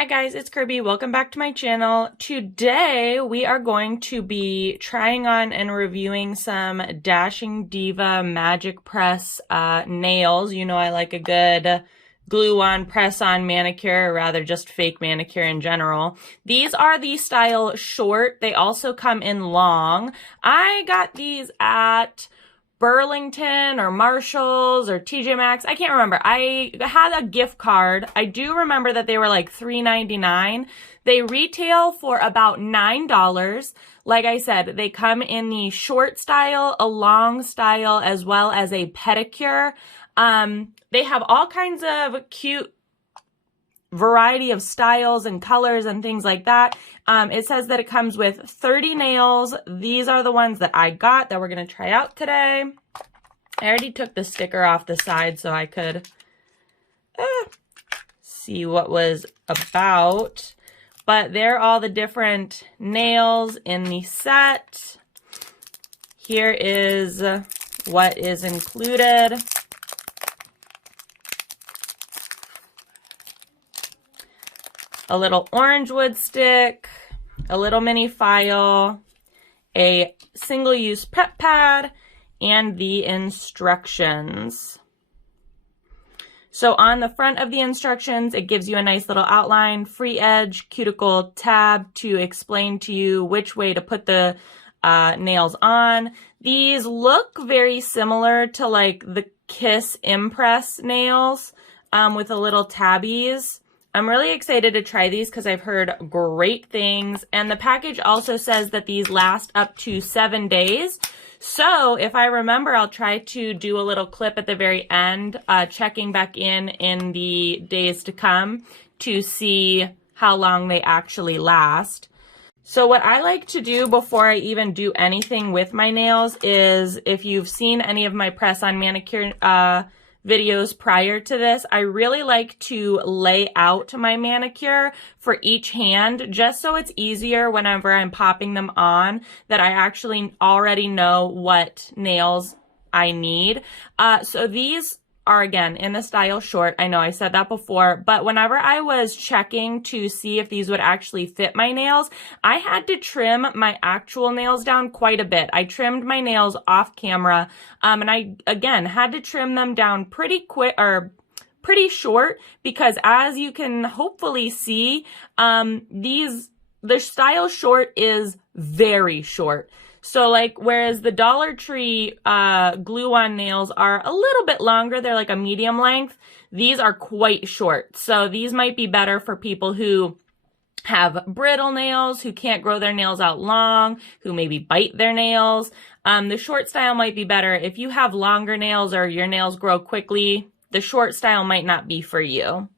Hi guys, it's Kirby. Welcome back to my channel. Today we are going to be trying on and reviewing some Dashing Diva Magic Press nails. You know I like a good glue-on, press-on manicure, or rather just fake manicure in general. These are the style short. They also come in long. I got these at Burlington or Marshall's or TJ Maxx. I can't remember. I had a gift card. I do remember that they were like $3.99. They retail for about $9. Like I said, they come in the short style, a long style, as well as a pedicure. They have all kinds of cute variety of styles and colors and things like that. It says that it comes with 30 nails. These are the ones that I got that we're going to try out today. I already took the sticker off the side so I could see what was about. But they're all the different nails in the set. Here is what is included. A little orange wood stick, a little mini file, a single-use prep pad, and the instructions. So on the front of the instructions, it gives you a nice little outline, free edge, cuticle tab to explain to you which way to put the nails on. These look very similar to like the Kiss Impress nails with a little tabbies. I'm really excited to try these because I've heard great things. And the package also says that these last up to 7 days. So if I remember, I'll try to do a little clip at the very end, checking back in the days to come to see how long they actually last. So what I like to do before I even do anything with my nails is, if you've seen any of my press-on manicure videos prior to this, I really like to lay out my manicure for each hand just so it's easier whenever I'm popping them on, that I actually already know what nails I need. So these are, again, in the style short. I know I said that before, but whenever I was checking to see if these would actually fit my nails, I had to trim my actual nails down quite a bit. I trimmed my nails off camera, and I, again, had to trim them down pretty quick, or pretty short, because as you can hopefully see, the style short is very short. So like, whereas the Dollar Tree glue-on nails are a little bit longer, they're like a medium length, these are quite short. So these might be better for people who have brittle nails, who can't grow their nails out long, who maybe bite their nails. The short style might be better. If you have longer nails or your nails grow quickly, the short style might not be for you.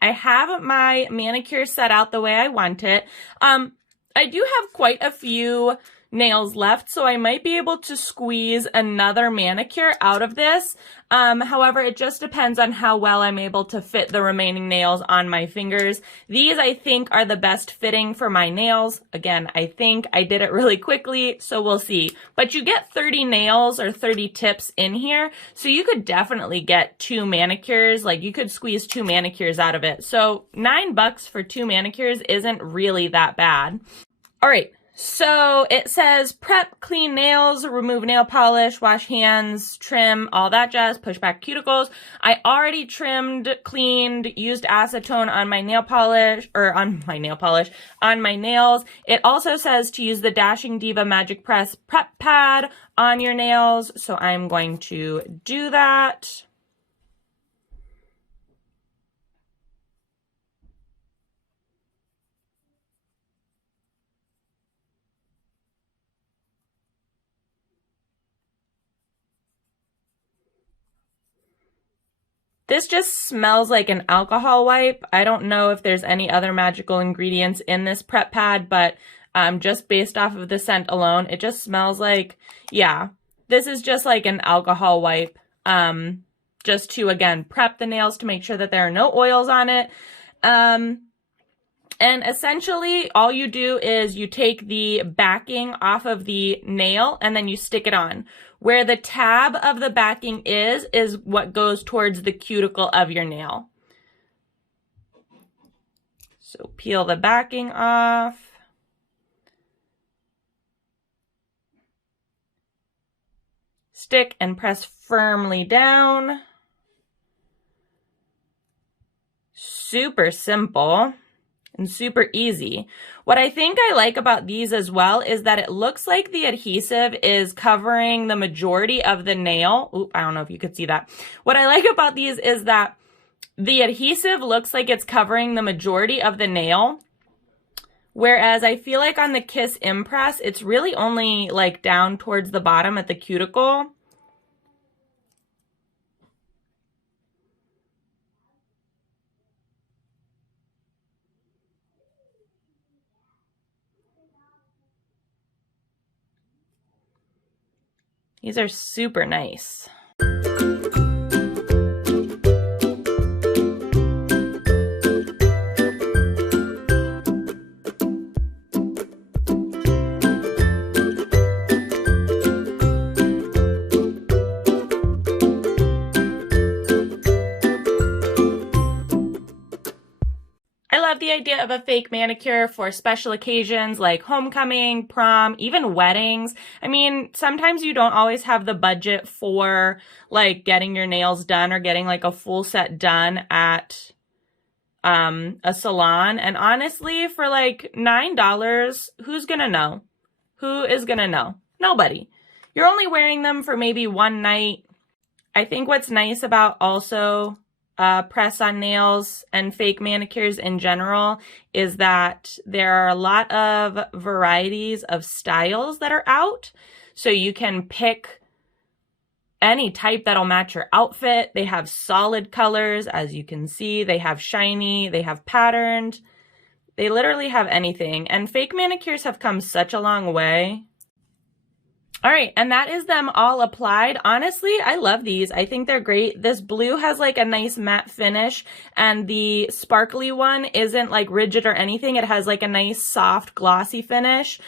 I have my manicure set out the way I want it. I do have quite a few nails left, so I might be able to squeeze another manicure out of this. However, it just depends on how well I'm able to fit the remaining nails on my fingers. These, I think, are the best fitting for my nails. Again, I think I did it really quickly, so we'll see. But you get 30 nails or 30 tips in here, so you could definitely get 2 manicures. Like, you could squeeze 2 manicures out of it. So $9 for 2 manicures isn't really that bad. All right. So it says prep, clean nails, remove nail polish, wash hands, trim, all that jazz, push back cuticles. I already trimmed, cleaned, used acetone on my nail polish, on my nails. It also says to use the Dashing Diva Magic Press prep pad on your nails. So I'm going to do that. This just smells like an alcohol wipe. I don't know if there's any other magical ingredients in this prep pad, but just based off of the scent alone, it just smells like, yeah, this is just like an alcohol wipe, just to, again, prep the nails to make sure that there are no oils on it. And essentially, all you do is you take the backing off of the nail and then you stick it on. Where the tab of the backing is what goes towards the cuticle of your nail. So peel the backing off. Stick and press firmly down. Super simple and super easy. What I think I like about these as well is that it looks like the adhesive is covering the majority of the nail. Oop, I don't know if you could see that. What I like about these is that the adhesive looks like it's covering the majority of the nail, whereas I feel like on the Kiss Impress, it's really only like down towards the bottom at the cuticle. These are super nice. I love the idea of a fake manicure for special occasions like homecoming, prom, even weddings. I mean, sometimes you don't always have the budget for like getting your nails done or getting like a full set done at a salon. And honestly, for like $9, who's gonna know? Who is gonna know? Nobody. You're only wearing them for maybe one night. I think what's nice about also press-on nails and fake manicures in general is that there are a lot of varieties of styles that are out. So you can pick any type that'll match your outfit. They have solid colors, as you can see. They have shiny, they have patterned. They literally have anything. And fake manicures have come such a long way. All right, and that is them all applied. Honestly, I love these. I think they're great. This blue has like a nice matte finish, and the sparkly one isn't like rigid or anything. It has like a nice soft glossy finish.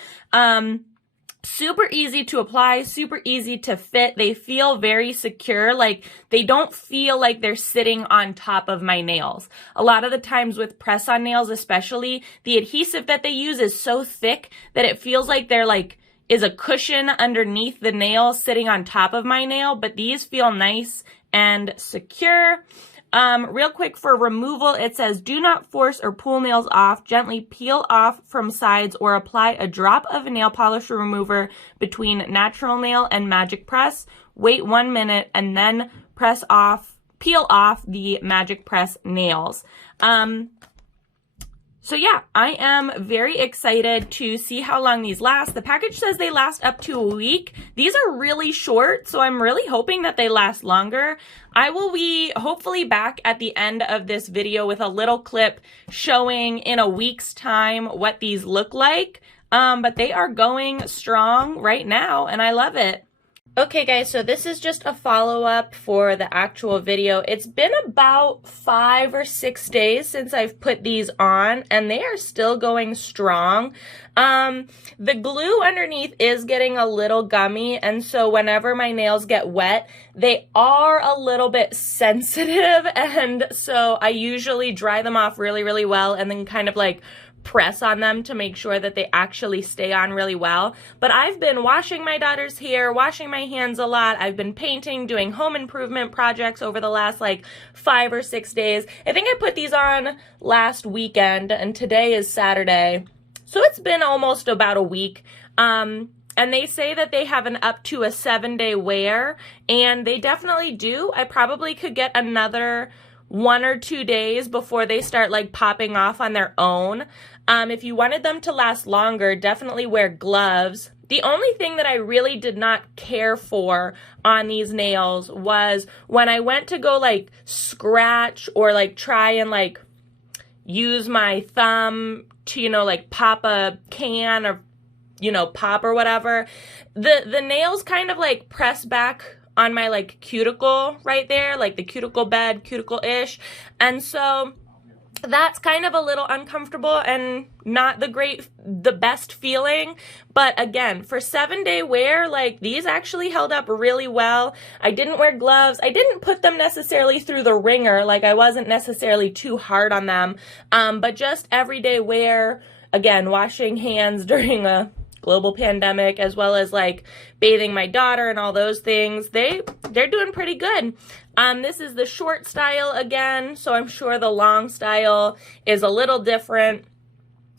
Super easy to apply, super easy to fit. They feel very secure. Like they don't feel like they're sitting on top of my nails. A lot of the times with press-on nails especially, the adhesive that they use is so thick that it feels like they're like is a cushion underneath the nail sitting on top of my nail, but these feel nice and secure. Real quick for removal, it says, do not force or pull nails off. Gently peel off from sides or apply a drop of nail polish remover between natural nail and magic press. Wait 1 minute and then peel off the magic press nails. So yeah, I am very excited to see how long these last. The package says they last up to a week. These are really short, so I'm really hoping that they last longer. I will be hopefully back at the end of this video with a little clip showing in a week's time what these look like. But they are going strong right now, and I love it. Okay guys, so this is just a follow-up for the actual video. It's been about 5 or 6 days since I've put these on, and they are still going strong. The glue underneath is getting a little gummy, and so whenever my nails get wet, they are a little bit sensitive, and so I usually dry them off really, really well and then kind of like press on them to make sure that they actually stay on really well. But I've been washing my daughter's hair, washing my hands a lot. I've been painting, doing home improvement projects over the last like 5 or 6 days. I think I put these on last weekend, and today is Saturday. So it's been almost about a week. And they say that they have an up to a 7-day wear, and they definitely do. I probably could get another 1 or 2 days before they start like popping off on their own. If you wanted them to last longer, definitely wear gloves. The only thing that I really did not care for on these nails was when I went to go like scratch or like try and like use my thumb to, you know, like pop a can or, you know, pop or whatever, the nails kind of like press back on my like cuticle right there, like the cuticle bed, cuticle-ish. And so that's kind of a little uncomfortable and not the best feeling. But again, for 7-day wear, like these actually held up really well. I didn't wear gloves. I didn't put them necessarily through the ringer. Like I wasn't necessarily too hard on them. But just everyday wear, again, washing hands during a global pandemic, as well as like bathing my daughter and all those things, they're doing pretty good. This is the short style again, so I'm sure the long style is a little different.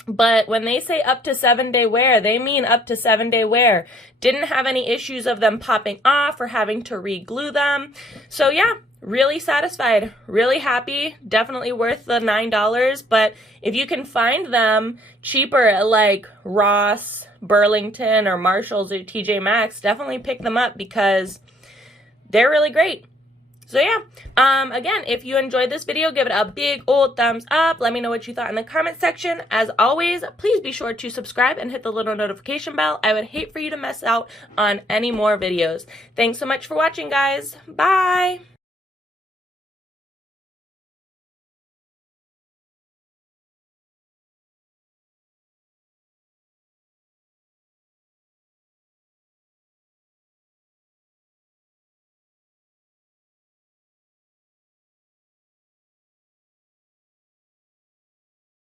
But when they say up to 7-day wear, they mean up to 7-day wear. Didn't have any issues of them popping off or having to re-glue them. So yeah, really satisfied, really happy, definitely worth the $9. But if you can find them cheaper at like Ross, Burlington, or Marshalls or TJ Maxx, definitely pick them up because they're really great. So yeah, again, if you enjoyed this video, give it a big old thumbs up. Let me know what you thought in the comment section. As always, please be sure to subscribe and hit the little notification bell. I would hate for you to miss out on any more videos. Thanks so much for watching, guys. Bye.